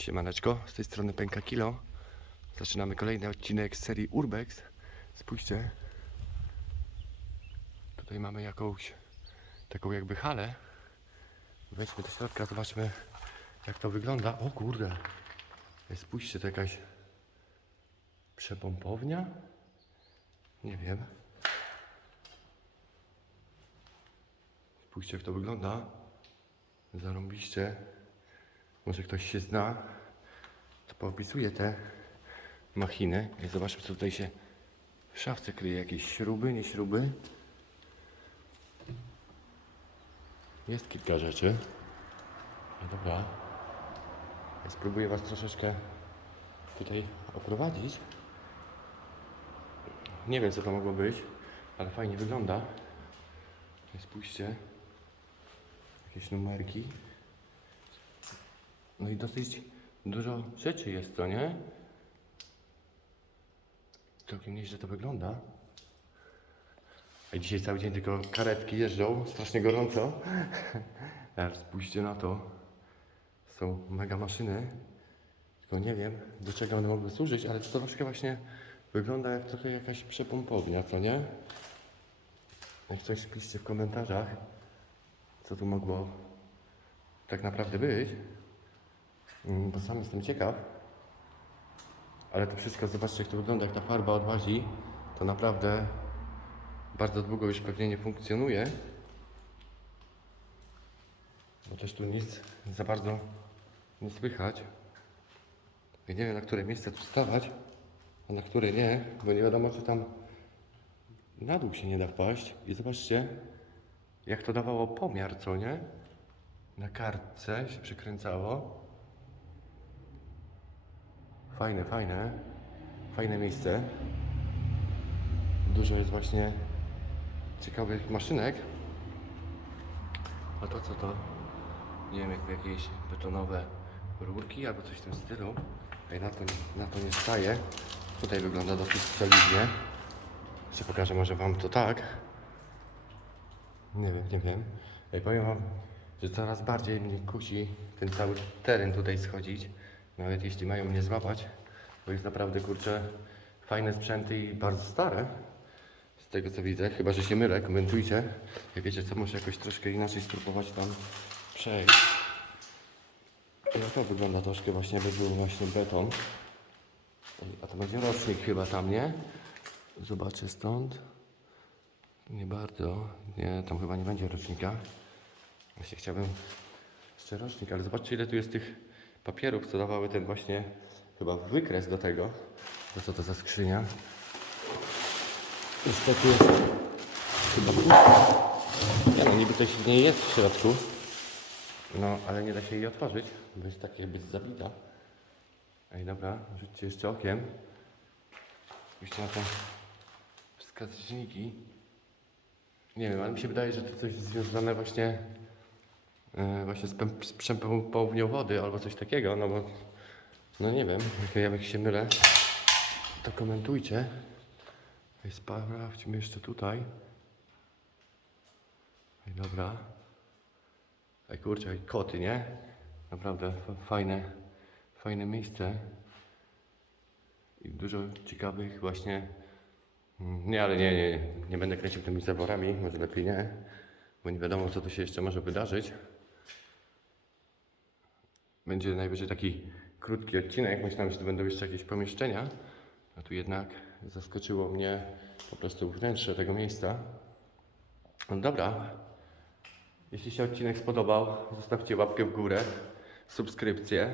Siemaneczko, z tej strony Pęka Kilo. Zaczynamy kolejny odcinek z serii Urbex. Spójrzcie. Tutaj mamy jakąś taką jakby halę. Wejdźmy do środka, zobaczmy jak to wygląda. O kurde. Spójrzcie, to jakaś przepompownia? Nie wiem. Spójrzcie jak to wygląda. Zarąbiście. Może ktoś się zna, to poopisuje te machiny. I zobaczmy, co tutaj się w szafce kryje. Jakieś śruby, nie śruby. Jest kilka rzeczy. No dobra. Ja spróbuję Was troszeczkę tutaj oprowadzić. Nie wiem, co to mogło być, ale fajnie wygląda. Spójrzcie. Jakieś numerki. No i dosyć dużo rzeczy jest, to nie? Całkiem nieźle to wygląda. A dzisiaj cały dzień tylko karetki jeżdżą, strasznie gorąco. Spójrzcie na to. Są mega maszyny. Tylko nie wiem, do czego one mogły służyć, ale to troszkę właśnie wygląda jak trochę jakaś przepompownia, co nie? Jak coś piszcie w komentarzach, co tu mogło tak naprawdę być. Mm, Bo sam jestem ciekaw. Ale to wszystko, zobaczcie jak to wygląda, jak ta farba odłazi. To naprawdę bardzo długo już pewnie nie funkcjonuje. Bo też tu nic za bardzo nie słychać. Ja nie wiem na które miejsce tu stawać, a na które nie, bo nie wiadomo czy tam na dół się nie da wpaść. I zobaczcie, jak to dawało pomiar, co nie? Na kartce się przekręcało. Fajne, fajne. Fajne miejsce. Dużo jest właśnie ciekawych maszynek. A to co to? Nie wiem, jakby jakieś betonowe rurki albo coś w tym stylu. Ej, na to, na to nie staje. Tutaj wygląda dosyć solidnie. Jeszcze pokażę może Wam to tak. Nie wiem, nie wiem. Ej, powiem Wam, że coraz bardziej mnie kusi ten cały teren tutaj schodzić. Nawet jeśli mają mnie złapać, bo jest naprawdę, kurczę, fajne sprzęty i bardzo stare. Z tego co widzę, chyba że się mylę, komentujcie. Jak wiecie co, może jakoś troszkę inaczej spróbować tam przejść. I to wygląda troszkę właśnie, jakby był właśnie beton. A to będzie rocznik chyba tam, nie? Zobaczę stąd. Nie bardzo. Nie, tam chyba nie będzie rocznika. Właśnie chciałbym jeszcze ale zobaczcie ile tu jest tych papierów, co dawały ten właśnie chyba wykres do tego. To co to za skrzynia? Niestety jest chyba pusta. Nie no, niby coś w niej jest w środku. No, ale nie da się jej otworzyć, bo jest tak jakby zabita. Ej, dobra, rzućcie jeszcze okiem. Spójrzcie na te wskaźniki. Nie wiem, ale mi się wydaje, że to coś związane właśnie, właśnie z, pę- z wody albo coś takiego, no bo no nie wiem, jak ja jak się mylę, to komentujcie. Sprawdźmy jeszcze tutaj. Ej, dobra. Ej, kurczę, ej, koty, nie? Naprawdę fajne, fajne miejsce. I dużo ciekawych właśnie Nie, ale nie, nie, nie będę kręcił tymi zaworami, może lepiej nie, bo nie wiadomo co tu się jeszcze może wydarzyć. Będzie najwyżej taki krótki odcinek, myślałem, że to będą jeszcze jakieś pomieszczenia, a tu jednak zaskoczyło mnie po prostu wnętrze tego miejsca. No dobra, jeśli się odcinek spodobał, zostawcie łapkę w górę, subskrypcję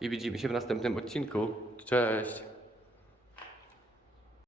i widzimy się w następnym odcinku. Cześć!